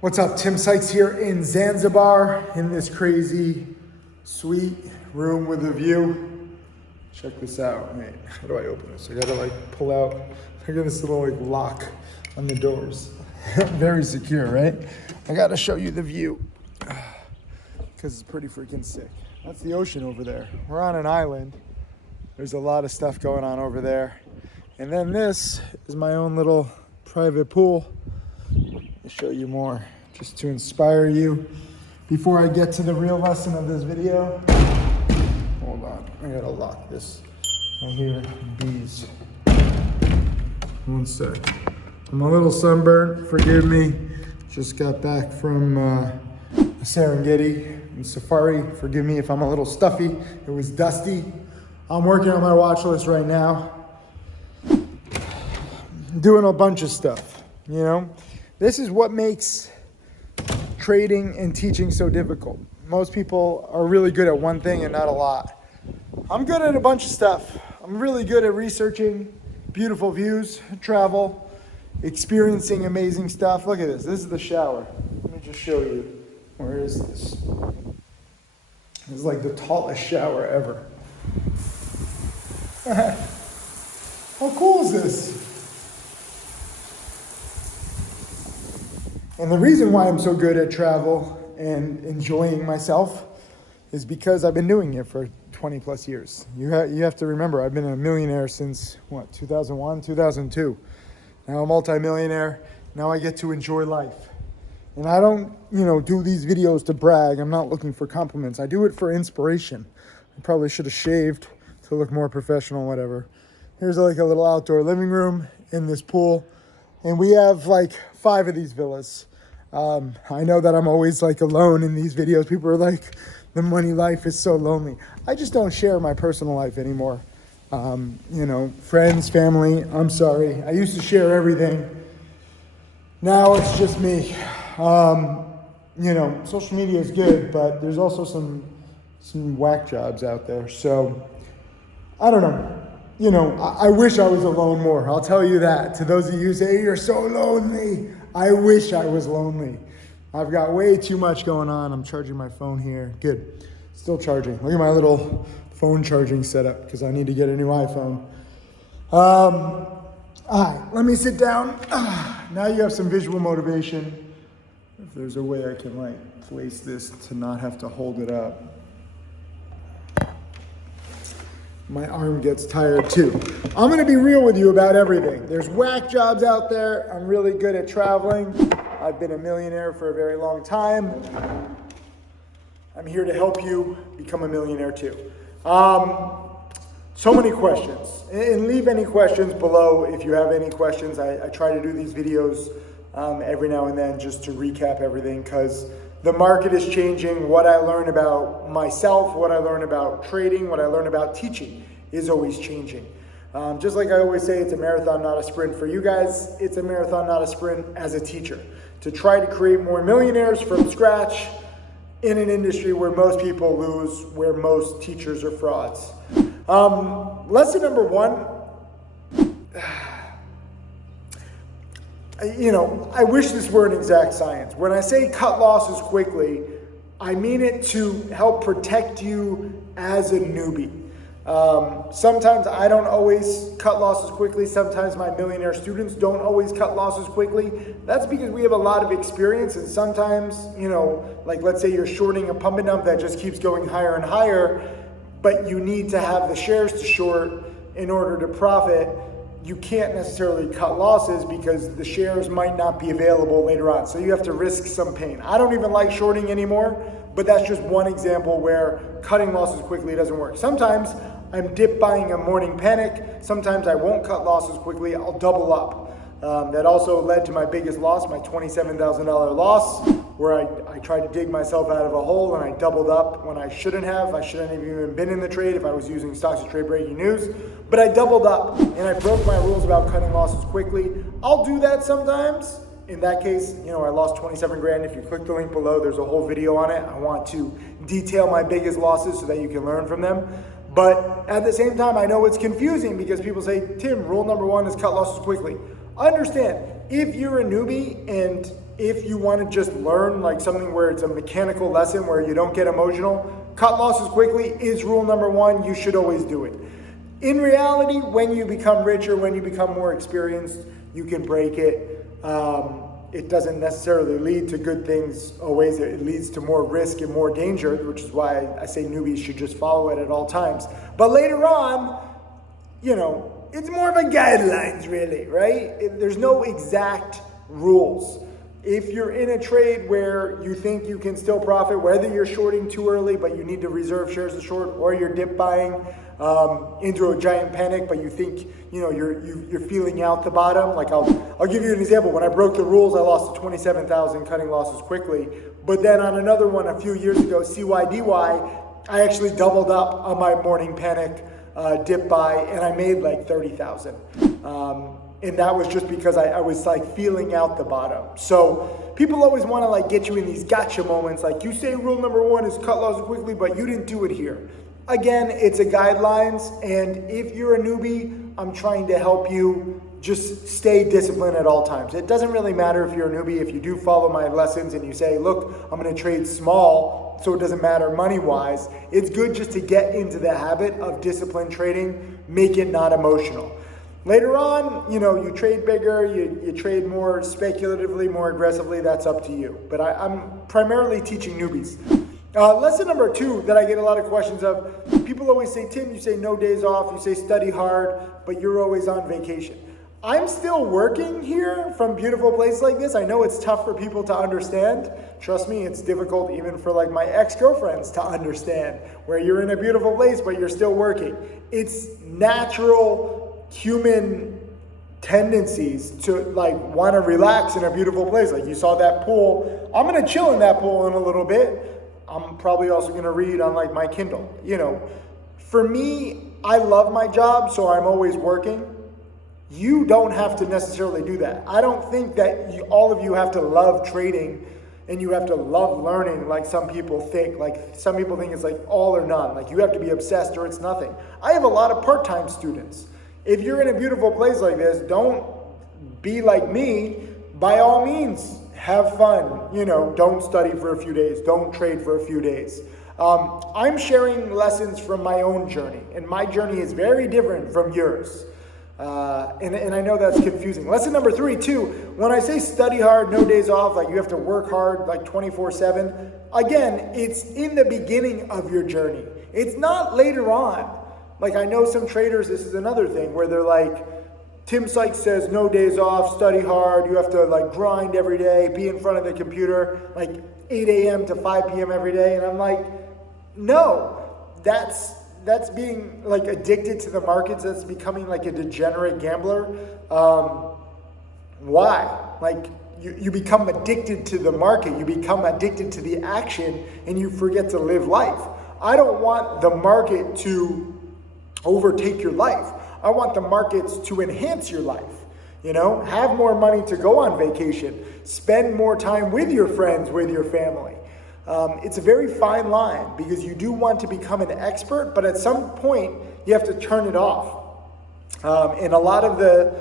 What's up? Tim Sykes here in Zanzibar in this crazy, sweet room with a view. Check this out. Wait, how do I open this? I gotta pull out. I got this little lock on the doors. Very secure, right? I gotta show you the view because it's pretty freaking sick. That's the ocean over there. We're on an island. There's a lot of stuff going on over there. And then this is my own little private pool. I'll show you more just to inspire you. Before I get to the real lesson of this video, hold on, I gotta lock this. I hear bees. One sec. I'm a little sunburnt, forgive me. Just got back from Serengeti and safari. Forgive me if I'm a little stuffy. It was dusty. I'm working on my watch list right now. Doing a bunch of stuff, you know? This is what makes trading and teaching so difficult. Most people are really good at one thing and not a lot. I'm good at a bunch of stuff. I'm really good at researching beautiful views, travel, experiencing amazing stuff. Look at this. This is the shower. Let me just show you. Where is this? This is like the tallest shower ever. How cool is this? And the reason why I'm so good at travel and enjoying myself is because I've been doing it for 20 plus years. You have to remember, I've been a millionaire since, 2001, 2002. Now I'm a multi-millionaire. Now I get to enjoy life. And I don't, do these videos to brag. I'm not looking for compliments. I do it for inspiration. I probably should have shaved to look more professional, whatever. Here's a little outdoor living room in this pool. And we have 5 of these villas. I know that I'm always alone in these videos. People are like, the money life is so lonely. I just don't share my personal life anymore. Friends, family, I'm sorry. I used to share everything. Now it's just me. Social media is good, but there's also some whack jobs out there. So I don't know. I wish I was alone more. I'll tell you that. To those of you who say, you're so lonely. I wish I was lonely. I've got way too much going on. I'm charging my phone here. Good. Still charging. Look at my little phone charging setup because I need to get a new iPhone. All right, let me sit down. Now you have some visual motivation. If there's a way I can place this to not have to hold it up. My arm gets tired too. I'm gonna be real with you about everything. There's whack jobs out there. I'm really good at traveling. I've been a millionaire for a very long time. I'm here to help you become a millionaire too. So many questions. And leave any questions below if you have any questions. I try to do these videos every now and then just to recap everything because the market is changing. What I learn about myself, what I learn about trading, what I learn about teaching is always changing. Just like I always say, it's a marathon, not a sprint. For you guys, it's a marathon, not a sprint as a teacher. To try to create more millionaires from scratch in an industry where most people lose, where most teachers are frauds. Lesson number 1. I wish this were an exact science. When I say cut losses quickly, I mean it to help protect you as a newbie. Sometimes I don't always cut losses quickly. Sometimes my millionaire students don't always cut losses quickly. That's because we have a lot of experience, and sometimes, let's say you're shorting a pump and dump that just keeps going higher and higher, but you need to have the shares to short in order to profit. You can't necessarily cut losses because the shares might not be available later on. So you have to risk some pain. I don't even like shorting anymore, but that's just one example where cutting losses quickly doesn't work. Sometimes I'm dip buying a morning panic. Sometimes I won't cut losses quickly. I'll double up. That also led to my biggest loss, my $27,000 loss, where I tried to dig myself out of a hole and I doubled up when I shouldn't have. I shouldn't have even been in the trade if I was using stocks to trade breaking news. But I doubled up and I broke my rules about cutting losses quickly. I'll do that sometimes. In that case, I lost 27 grand. If you click the link below, there's a whole video on it. I want to detail my biggest losses so that you can learn from them. But at the same time, I know it's confusing because people say, Tim, rule number 1 is cut losses quickly. Understand, if you're a newbie and if you want to just learn like something where it's a mechanical lesson where you don't get emotional, cut losses quickly is rule number one. You should always do it. In reality, when you become richer, when you become more experienced, you can break it. It doesn't necessarily lead to good things always. It leads to more risk and more danger, which is why I say newbies should just follow it at all times. But later on, it's more of a guidelines really, right? There's no exact rules. If you're in a trade where you think you can still profit, whether you're shorting too early but you need to reserve shares to short, or you're dip buying into a giant panic but you think you're feeling out the bottom. Like I'll give you an example. When I broke the rules, I lost to 27,000 cutting losses quickly. But then on another one a few years ago, CYDY, I actually doubled up on my morning panic dip buy, and I made like 30,000. And that was just because I was like feeling out the bottom. So people always want to like get you in these gotcha moments. Like you say rule number one is cut losses quickly, but you didn't do it here. Again, it's a guidelines. And if you're a newbie, I'm trying to help you just stay disciplined at all times. It doesn't really matter if you're a newbie. If you do follow my lessons and you say, look, I'm going to trade small, so it doesn't matter money-wise, it's good just to get into the habit of disciplined trading, make it not emotional. Later on, you trade bigger, you trade more speculatively, more aggressively, that's up to you. But I'm primarily teaching newbies. Lesson number 2 that I get a lot of questions of, people always say, Tim, you say no days off, you say study hard, but you're always on vacation. I'm still working here from beautiful places like this. I know it's tough for people to understand. Trust me, it's difficult even for like my ex-girlfriends to understand, where you're in a beautiful place, but you're still working. It's natural human tendencies to like want to relax in a beautiful place. Like you saw that pool. I'm going to chill in that pool in a little bit. I'm probably also going to read on like my Kindle. For me, I love my job, so I'm always working. You don't have to necessarily do that. I don't think that all of you have to love trading and you have to love learning like some people think. Like some people think it's like all or none. Like you have to be obsessed or it's nothing. I have a lot of part-time students. If you're in a beautiful place like this, don't be like me. By all means, have fun. Don't study for a few days. Don't trade for a few days. I'm sharing lessons from my own journey, and my journey is very different from yours. And I know that's confusing. Lesson number 3 too, when I say study hard, no days off, like you have to work hard like 24/7, again, it's in the beginning of your journey. It's not later on. Like I know some traders, this is another thing, where they're like, Tim Sykes says no days off, study hard, you have to like grind every day, be in front of the computer, like 8 a.m. to 5 p.m. every day. And I'm like, no, that's being like addicted to the markets. That's becoming like a degenerate gambler. Why? Like you become addicted to the market. You become addicted to the action and you forget to live life. I don't want the market to overtake your life. I want the markets to enhance your life. Have more money to go on vacation. Spend more time with your friends, with your family. It's a very fine line because you do want to become an expert, but at some point you have to turn it off. And a lot of the,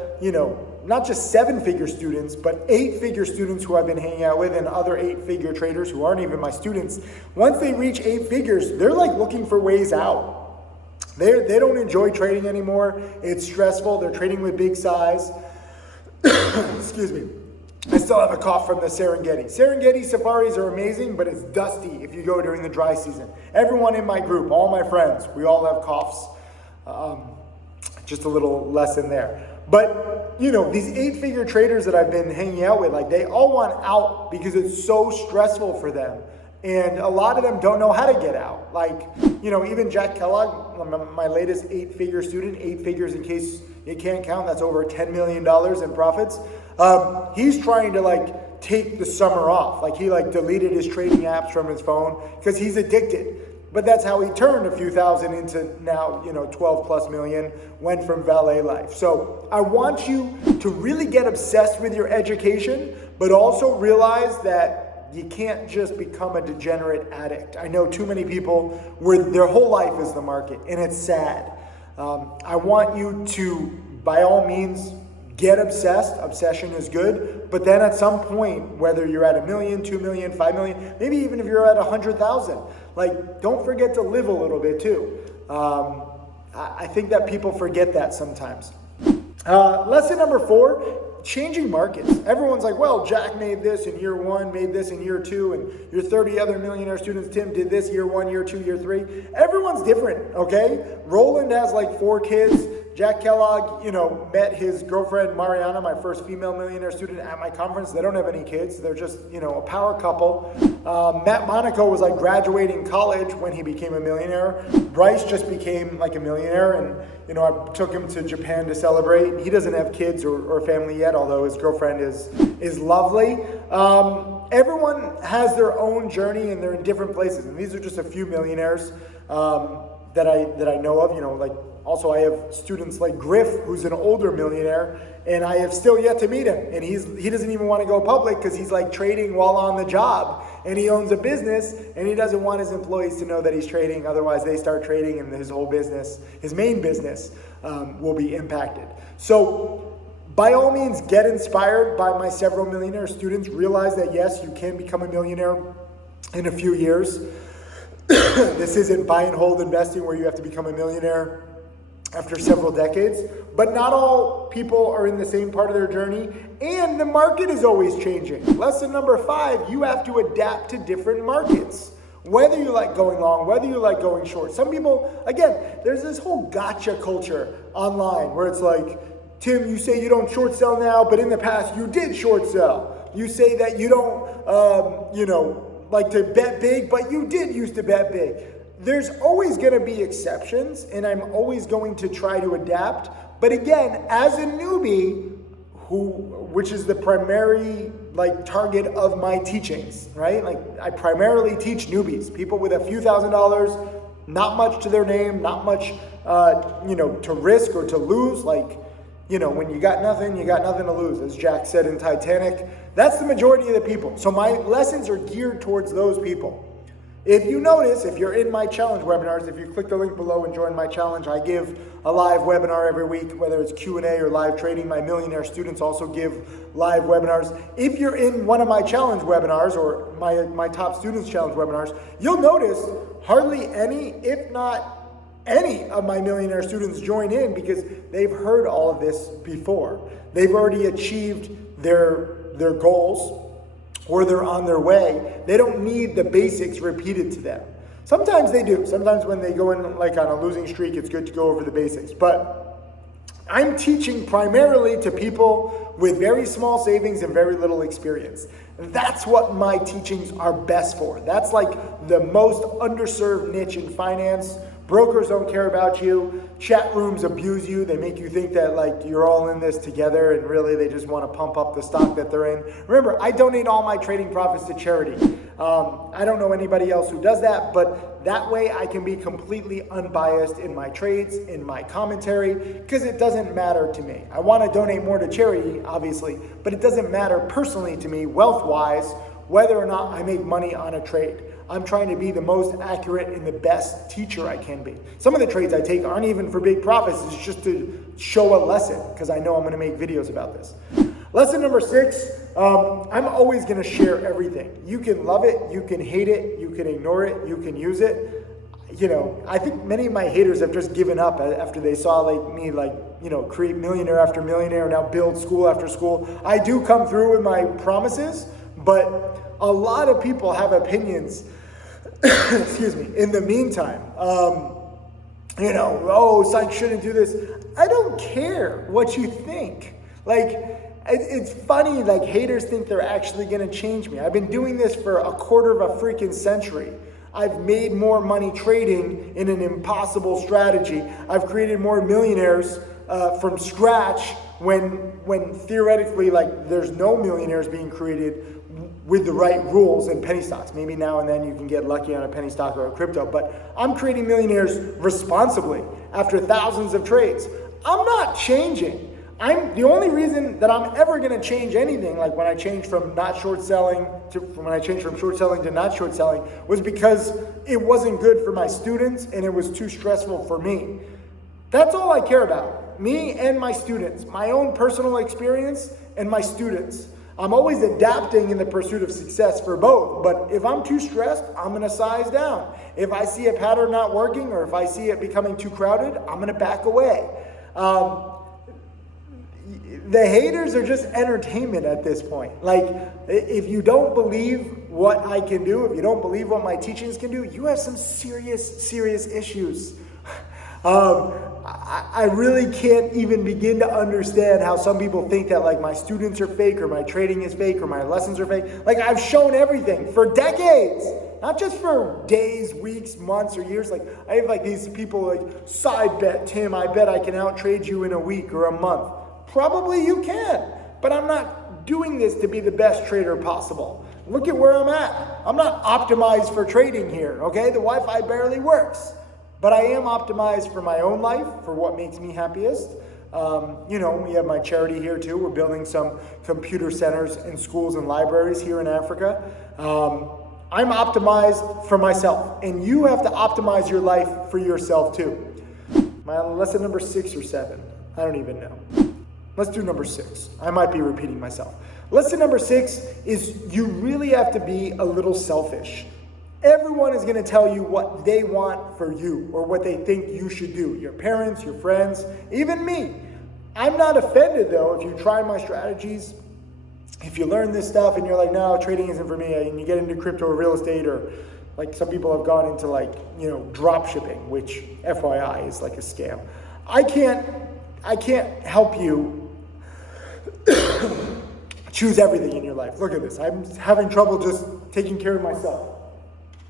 not just 7-figure students, but 8-figure students who I've been hanging out with and other 8-figure traders who aren't even my students, once they reach 8 figures, they're like looking for ways out. They don't enjoy trading anymore. It's stressful. They're trading with big size. Excuse me. I still have a cough from the Serengeti. Serengeti safaris are amazing, but it's dusty if you go during the dry season. Everyone in my group, all my friends, we all have coughs. Just a little lesson there. But, these 8-figure traders that I've been hanging out with, like they all want out because it's so stressful for them. And a lot of them don't know how to get out. Like, even Jack Kellogg, my latest 8-figure student, 8 figures in case you can't count, that's over $10 million in profits. He's trying to take the summer off. Like he deleted his trading apps from his phone because he's addicted. But that's how he turned a few thousand into now, 12 plus million, went from valet life. So I want you to really get obsessed with your education, but also realize that you can't just become a degenerate addict. I know too many people where their whole life is the market, and it's sad. I want you to, by all means, get obsessed. Obsession is good. But then at some point, whether you're at 1 million, 2 million, 5 million, maybe even if you're at 100,000, like, don't forget to live a little bit too. I think that people forget that sometimes. Lesson number 4, changing markets. Everyone's like, well, Jack made this in year 1, made this in year 2, and your 30 other millionaire students, Tim, did this year 1, year 2, year 3. Everyone's different, okay? Roland has like 4 kids. Jack Kellogg, met his girlfriend, Mariana, my first female millionaire student at my conference. They don't have any kids. They're just, a power couple. Matt Monaco was like graduating college when he became a millionaire. Bryce just became like a millionaire, and, I took him to Japan to celebrate. He doesn't have kids or family yet, although his girlfriend is lovely. Everyone has their own journey, and they're in different places. And these are just a few millionaires that I know of, Also, I have students like Griff, who's an older millionaire, and I have still yet to meet him. And he doesn't even want to go public because he's like trading while on the job. And he owns a business, and he doesn't want his employees to know that he's trading. Otherwise, they start trading, and his whole business, his main business, will be impacted. So, by all means, get inspired by my several millionaire students. Realize that, yes, you can become a millionaire in a few years. This isn't buy and hold investing where you have to become a millionaire after several decades, but not all people are in the same part of their journey, and the market is always changing. Lesson number 5, you have to adapt to different markets. Whether you like going long, whether you like going short. Some people, again, there's this whole gotcha culture online where it's like, Tim, you say you don't short sell now, but in the past you did short sell. You say that you don't, like to bet big, but you did used to bet big. There's always going to be exceptions, and I'm always going to try to adapt. But again, as a newbie, which is the primary target of my teachings, right? I primarily teach newbies, people with a few $1,000s, not much to their name, not much, to risk or to lose. When you got nothing to lose, as Jack said in Titanic. That's the majority of the people. So my lessons are geared towards those people. If you notice, if you're in my challenge webinars, if you click the link below and join my challenge, I give a live webinar every week, whether it's Q&A or live trading. My millionaire students also give live webinars. If you're in one of my challenge webinars or my top students challenge webinars, you'll notice hardly any, if not any of my millionaire students join in because they've heard all of this before. They've already achieved their goals, or they're on their way. They don't need the basics repeated to them. Sometimes they do. Sometimes when they go in on a losing streak, it's good to go over the basics. But I'm teaching primarily to people with very small savings and very little experience. That's what my teachings are best for. That's the most underserved niche in finance. Brokers don't care about you. Chat rooms abuse you. They make you think that you're all in this together, and really they just want to pump up the stock that they're in. Remember, I donate all my trading profits to charity. I don't know anybody else who does that, but that way I can be completely unbiased in my trades, in my commentary, because it doesn't matter to me. I want to donate more to charity, obviously, but it doesn't matter personally to me, wealth-wise, whether or not I make money on a trade. I'm trying to be the most accurate and the best teacher I can be. Some of the trades I take aren't even for big profits. It's just to show a lesson because I know I'm going to make videos about this. Lesson number 6, I'm always going to share everything. You can love it. You can hate it. You can ignore it. You can use it. I think many of my haters have just given up after they saw me create millionaire after millionaire, now build school after school. I do come through with my promises, but a lot of people have opinions, excuse me, in the meantime. Psych shouldn't do this. I don't care what you think. It's funny, haters think they're actually going to change me. I've been doing this for a quarter of a freaking century. I've made more money trading in an impossible strategy. I've created more millionaires from scratch when theoretically, there's no millionaires being created with the right rules and penny stocks. Maybe now and then you can get lucky on a penny stock or a crypto, but I'm creating millionaires responsibly after thousands of trades. I'm not changing. The only reason that I'm ever going to change anything, when I changed from short selling to not short selling, was because it wasn't good for my students and it was too stressful for me. That's all I care about. me and my students, my own personal experience and my students. I'm always adapting in the pursuit of success for both, but if I'm too stressed, I'm gonna size down. If I see a pattern not working or if I see it becoming too crowded, I'm gonna back away. The haters are just entertainment at this point. Like, if you don't believe what I can do, if you don't believe what my teachings can do, you have some serious issues. I really can't even begin to understand how some people think that like my students are fake or my trading is fake or my lessons are fake. Like, I've shown everything for decades, not just for days, weeks, months, or years. Like, I have like these people like, side bet, Tim, I bet I can out trade you in a week or a month. Probably you can, but I'm not doing this to be the best trader possible. Look at where I'm at. I'm not optimized for trading here, okay? The Wi-Fi barely works. But I am optimized for my own life, for what makes me happiest. We have my charity here too. We're building some computer centers in schools and libraries here in Africa. I'm optimized for myself, and you have to optimize your life for yourself too. My lesson number 6 or 7, I don't even know. Let's do number 6. I might be repeating myself. Lesson number 6 is you really have to be a little selfish. Everyone is going to tell you what they want for you or what they think you should do. Your parents, your friends, even me. I'm not offended though if you try my strategies, if you learn this stuff and you're like, no, trading isn't for me, and you get into crypto or real estate, or like some people have gone into like, drop shipping, which FYI is like a scam. I can't help you choose everything in your life. Look at this. I'm having trouble just taking care of myself.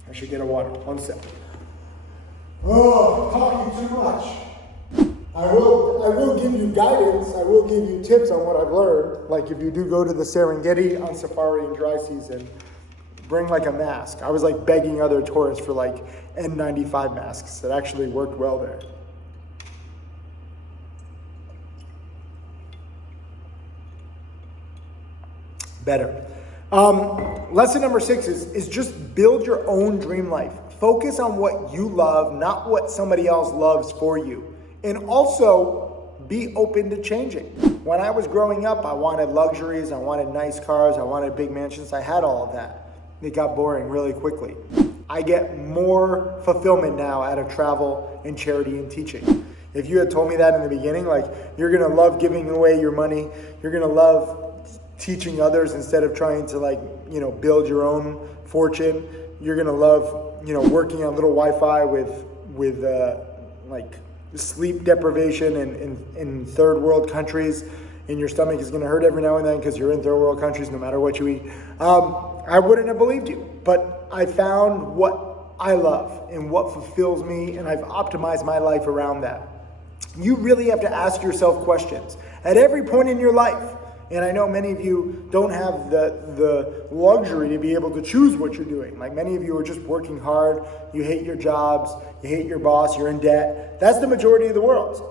I should get a water. 1 second. Oh, talking too much. I will give you guidance. I will give you tips on what I've learned. Like if you do go to the Serengeti on safari in dry season, bring like a mask. I was like begging other tourists for like N95 masks that actually worked well there. Better. Lesson number 6 is just build your own dream life. Focus on what you love, not what somebody else loves for you. And also be open to changing. When I was growing up, I wanted luxuries, I wanted nice cars, I wanted big mansions. I had all of that. It got boring really quickly. I get more fulfillment now out of travel and charity and teaching. If you had told me that in the beginning, like you're gonna love giving away your money, you're gonna love teaching others instead of trying to build your own fortune. You're gonna love, working on little Wi-Fi with sleep deprivation in third world countries, and your stomach is gonna hurt every now and then because you're in third world countries no matter what you eat. I wouldn't have believed you, but I found what I love and what fulfills me, and I've optimized my life around that. You really have to ask yourself questions at every point in your life. And I know many of you don't have the luxury to be able to choose what you're doing. Like many of you are just working hard, you hate your jobs, you hate your boss, you're in debt. That's the majority of the world.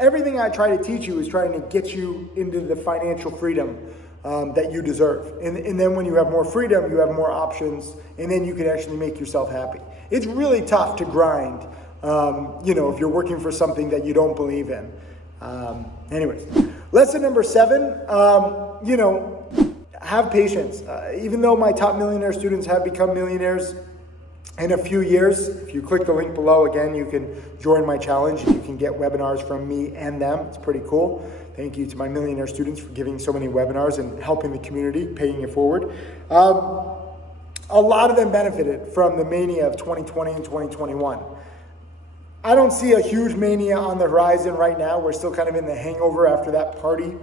Everything I try to teach you is trying to get you into the financial freedom that you deserve. And then when you have more freedom, you have more options, and then you can actually make yourself happy. It's really tough to grind, if you're working for something that you don't believe in. Anyways. Lesson number 7, have patience. Even though my top millionaire students have become millionaires in a few years, if you click the link below, again, you can join my challenge. You can get webinars from me and them. It's pretty cool. Thank you to my millionaire students for giving so many webinars and helping the community, paying it forward. A lot of them benefited from the mania of 2020 and 2021. I don't see a huge mania on the horizon right now. We're still kind of in the hangover after that party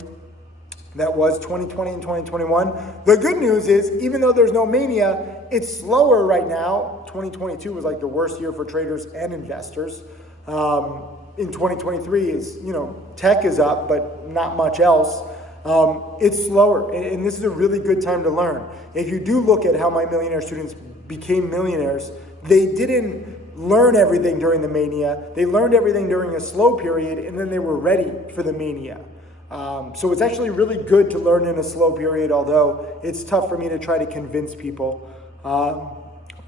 that was 2020 and 2021. The good news is, even though there's no mania, it's slower right now. 2022 was like the worst year for traders and investors. In 2023 is, tech is up, but not much else. It's slower, and this is a really good time to learn. If you do look at how my millionaire students became millionaires, they didn't learn everything during the mania. They learned everything during a slow period, and then they were ready for the mania. So it's actually really good to learn in a slow period, although it's tough for me to try to convince people.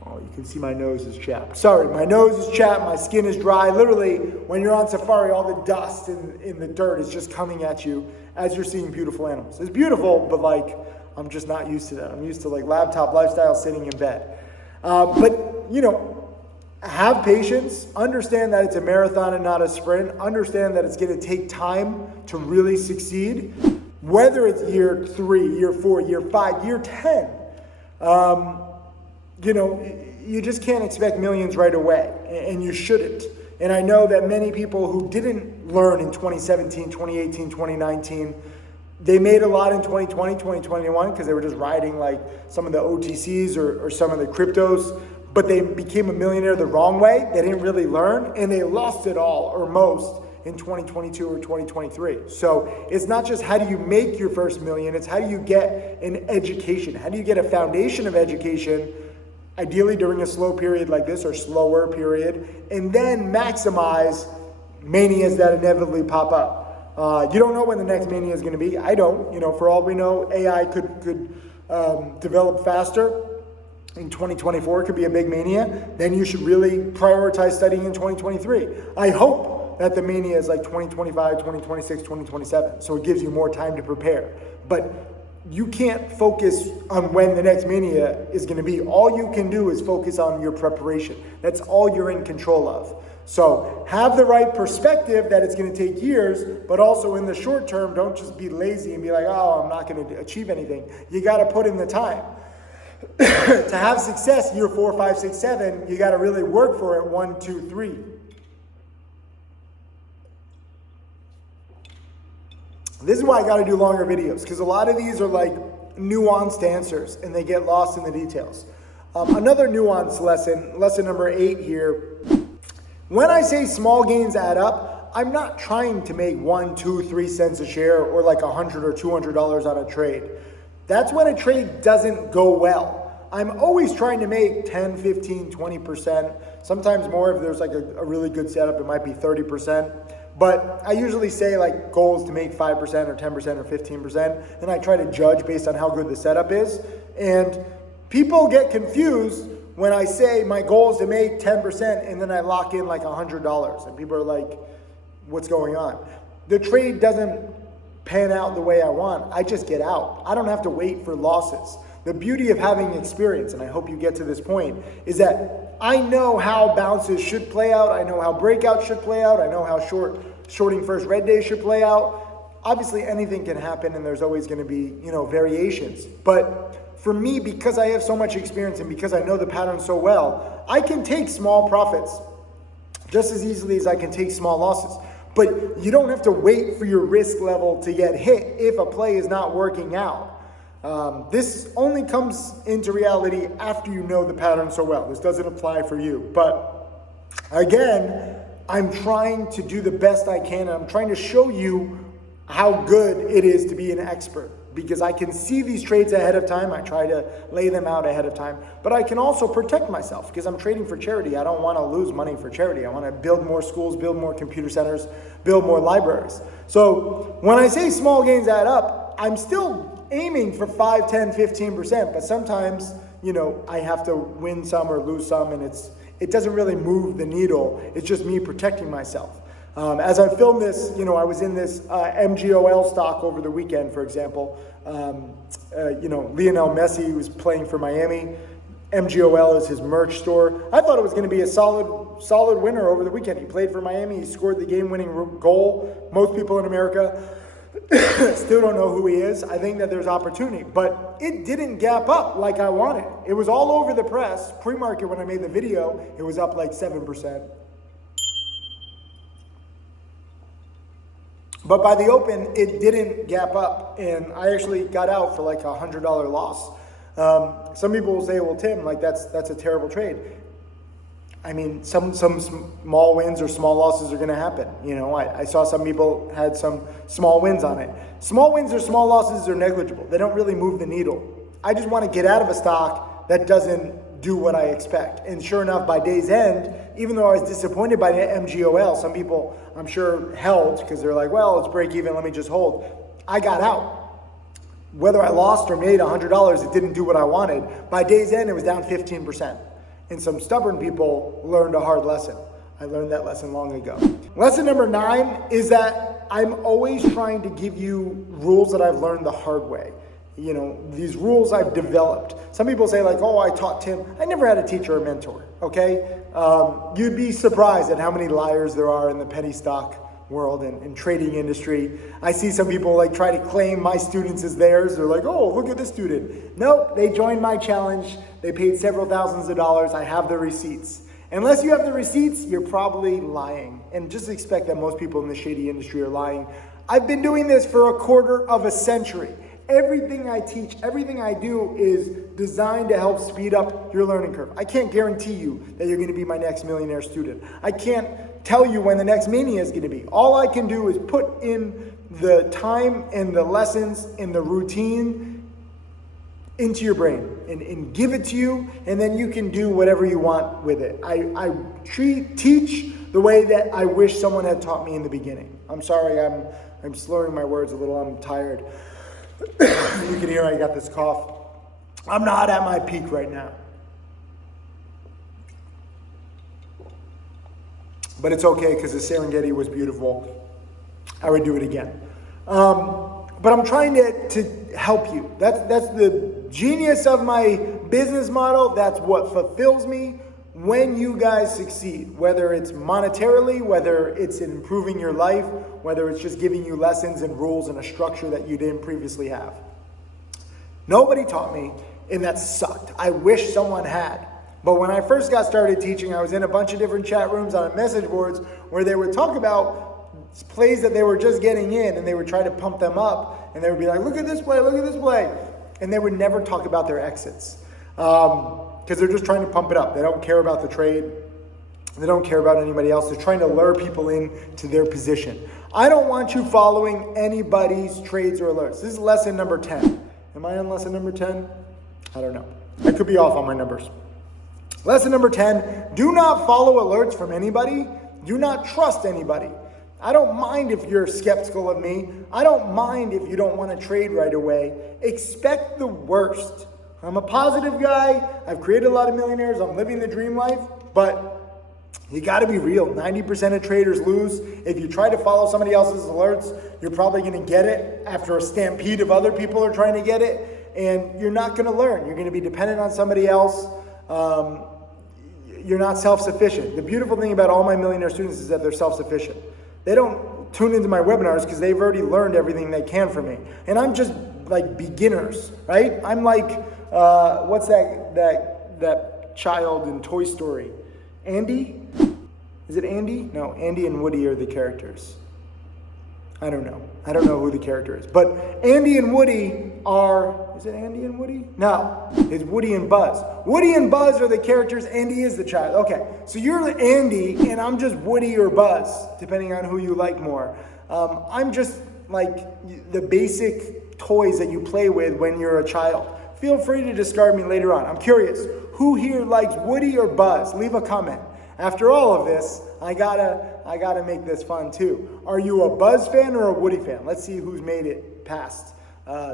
Oh, you can see my nose is chapped. Sorry, my nose is chapped, my skin is dry. Literally, when you're on safari, all the dust in the dirt is just coming at you as you're seeing beautiful animals. It's beautiful, but like, I'm just not used to that. I'm used to like laptop lifestyle, sitting in bed. But, you know, have patience. Understand that it's a marathon and not a sprint. Understand that it's going to take time to really succeed. Whether it's year 3, year 4, year 5, year 10. You know, you just can't expect millions right away, and you shouldn't. And I know that many people who didn't learn in 2017, 2018, 2019, they made a lot in 2020, 2021 because they were just riding like some of the OTCs or some of the cryptos, but they became a millionaire the wrong way. They didn't really learn, and they lost it all or most in 2022 or 2023. So it's not just how do you make your first million, it's how do you get an education? How do you get a foundation of education, ideally during a slow period like this or slower period, and then maximize manias that inevitably pop up. You don't know when the next mania is going to be. I don't. You know, for all we know, AI could develop faster. In 2024, it could be a big mania. Then you should really prioritize studying in 2023. I hope that the mania is like 2025, 2026, 2027. So it gives you more time to prepare. But you can't focus on when the next mania is going to be. All you can do is focus on your preparation. That's all you're in control of. So have the right perspective that it's going to take years, but also in the short term, don't just be lazy and be like, oh, I'm not going to achieve anything. You got to put in the time. To have success year 4, 5, 6, 7, you got to really work for it 1, 2, 3. This is why I got to do longer videos, because a lot of these are like nuanced answers and they get lost in the details. Another nuanced lesson number 8 here. When I say small gains add up, I'm not trying to make 1, 2, 3 cents a share or like $100 or $200 on a trade. That's when a trade doesn't go well. I'm always trying to make 10, 15, 20%, sometimes more. If there's like a really good setup, it might be 30%. But I usually say like goals to make 5% or 10% or 15%. And I try to judge based on how good the setup is. And people get confused when I say my goal is to make 10% and then I lock in like $100. And people are like, what's going on? The trade doesn't pan out the way I want. I just get out. I don't have to wait for losses. The beauty of having experience, and I hope you get to this point, is that I know how bounces should play out. I know how breakouts should play out. I know how shorting first red day should play out. Obviously, anything can happen, and there's always going to be, variations. But for me, because I have so much experience and because I know the pattern so well, I can take small profits just as easily as I can take small losses. But you don't have to wait for your risk level to get hit if a play is not working out. This only comes into reality after you know the pattern so well. This doesn't apply for you. But again, I'm trying to do the best I can. And I'm trying to show you how good it is to be an expert, because I can see these trades ahead of time. I try to lay them out ahead of time, but I can also protect myself because I'm trading for charity. I don't want to lose money for charity. I want to build more schools, build more computer centers, build more libraries. So when I say small gains add up, I'm still aiming for 5, 10, 15%, but sometimes, I have to win some or lose some, and it doesn't really move the needle. It's just me protecting myself. As I filmed this, I was in this MGOL stock over the weekend, for example. Lionel Messi was playing for Miami. MGOL is his merch store. I thought it was going to be a solid winner over the weekend. He played for Miami. He scored the game-winning goal. Most people in America still don't know who he is. I think that there's opportunity, but it didn't gap up like I wanted. It was all over the press. Pre-market, when I made the video, it was up like 7%. But by the open, it didn't gap up, and I actually got out for like $100 loss. Some people will say, well, Tim, like that's a terrible trade. I mean, some small wins or small losses are going to happen. I saw some people had some small wins on it. Small wins or small losses are negligible. They don't really move the needle. I just want to get out of a stock that doesn't do what I expect. And sure enough, by day's end, even though I was disappointed by the MGOL, some people, I'm sure, held because they're like, well, it's break even, let me just hold. I got out. Whether I lost or made $100, it didn't do what I wanted. By day's end, it was down 15%. and some stubborn people learned a hard lesson. I learned that lesson long ago. Lesson number 9 is that I'm always trying to give you rules that I've learned the hard way. You know, these rules I've developed. Some people say like, oh, I taught Tim. I never had a teacher or mentor, okay? You'd be surprised at how many liars there are in the penny stock world and trading industry. I see some people like try to claim my students as theirs. They're like, oh, look at this student. Nope, they joined my challenge. They paid several thousands of dollars. I have the receipts. Unless you have the receipts, you're probably lying. And just expect that most people in the shady industry are lying. I've been doing this for a quarter of a century. Everything I teach, everything I do is designed to help speed up your learning curve. I can't guarantee you that you're going to be my next millionaire student. I can't tell you when the next mania is going to be. All I can do is put in the time and the lessons and the routine into your brain and give it to you, and then you can do whatever you want with it. I teach the way that I wish someone had taught me in the beginning. I'm sorry, I'm slurring my words a little. I'm tired. You can hear I got this cough. I'm not at my peak right now. But it's okay because the Serengeti was beautiful. I would do it again. But I'm trying to help you. That's the genius of my business model. That's what fulfills me when you guys succeed. Whether it's monetarily, whether it's improving your life, whether it's just giving you lessons and rules and a structure that you didn't previously have. Nobody taught me, and that sucked. I wish someone had. But when I first got started teaching, I was in a bunch of different chat rooms on message boards where they would talk about plays that they were just getting in, and they would try to pump them up, and they would be like, look at this play, look at this play. And they would never talk about their exits because they're just trying to pump it up. They don't care about the trade. They don't care about anybody else. They're trying to lure people into their position. I don't want you following anybody's trades or alerts. This is lesson number 10. Am I on lesson number 10? I don't know. I could be off on my numbers. Lesson number 10, do not follow alerts from anybody. Do not trust anybody. I don't mind if you're skeptical of me. I don't mind if you don't want to trade right away. Expect the worst. I'm a positive guy. I've created a lot of millionaires. I'm living the dream life. But you got to be real. 90% of traders lose. If you try to follow somebody else's alerts, you're probably going to get it after a stampede of other people are trying to get it. And you're not going to learn. You're going to be dependent on somebody else. You're not self-sufficient. The beautiful thing about all my millionaire students is that they're self-sufficient. They don't tune into my webinars because they've already learned everything they can from me. And I'm just like beginners, right? I'm like, what's that child in Toy Story? Andy? Is it Andy? No, Andy and Woody are the characters. I don't know. I don't know who the character is. But Andy and Woody are, is it Andy and Woody? No, it's Woody and Buzz. Woody and Buzz are the characters. Andy is the child. Okay, so you're Andy and I'm just Woody or Buzz, depending on who you like more. I'm just like the basic toys that you play with when you're a child. Feel free to discard me later on. I'm curious, who here likes Woody or Buzz? Leave a comment. After all of this, I gotta make this fun too. Are you a Buzz fan or a Woody fan? Let's see who's made it past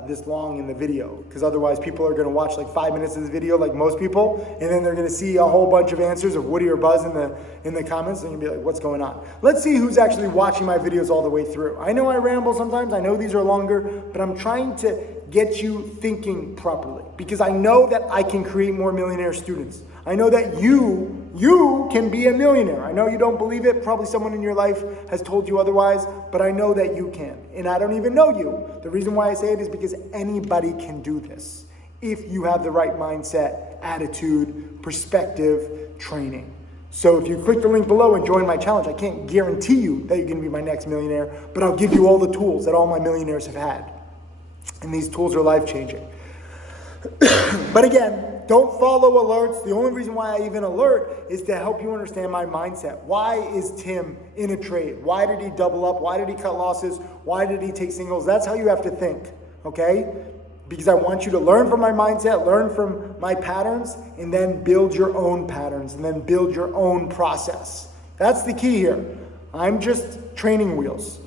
this long in the video, because otherwise people are gonna watch like 5 minutes of the video like most people, and then they're gonna see a whole bunch of answers of Woody or Buzz in the comments, and you'll be like, what's going on? Let's see who's actually watching my videos all the way through. I know I ramble sometimes, I know these are longer, but I'm trying to get you thinking properly, because I know that I can create more millionaire students. I know that you can be a millionaire. I know you don't believe it. Probably someone in your life has told you otherwise, but I know that you can. And I don't even know you. The reason why I say it is because anybody can do this if you have the right mindset, attitude, perspective, training. So if you click the link below and join my challenge, I can't guarantee you that you're going to be my next millionaire, but I'll give you all the tools that all my millionaires have had. And these tools are life-changing. But again, don't follow alerts. The only reason why I even alert is to help you understand my mindset. Why is Tim in a trade? Why did he double up? Why did he cut losses? Why did he take singles? That's how you have to think, okay? Because I want you to learn from my mindset, learn from my patterns, and then build your own patterns, and then build your own process. That's the key here. I'm just training wheels.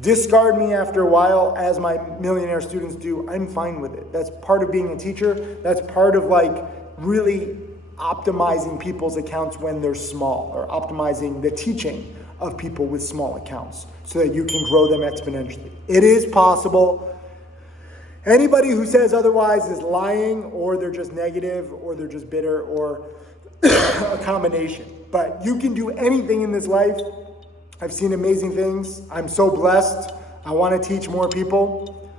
Discard me after a while, as my millionaire students do. I'm fine with it. That's part of being a teacher. That's part of like really optimizing people's accounts when they're small, or optimizing the teaching of people with small accounts so that you can grow them exponentially. It is possible. Anybody who says otherwise is lying, or they're just negative, or they're just bitter, or a combination. But you can do anything in this life. I've seen amazing things. I'm so blessed. I want to teach more people.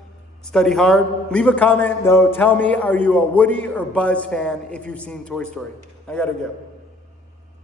Study hard. Leave a comment though. Tell me, are you a Woody or Buzz fan if you've seen Toy Story? I gotta go.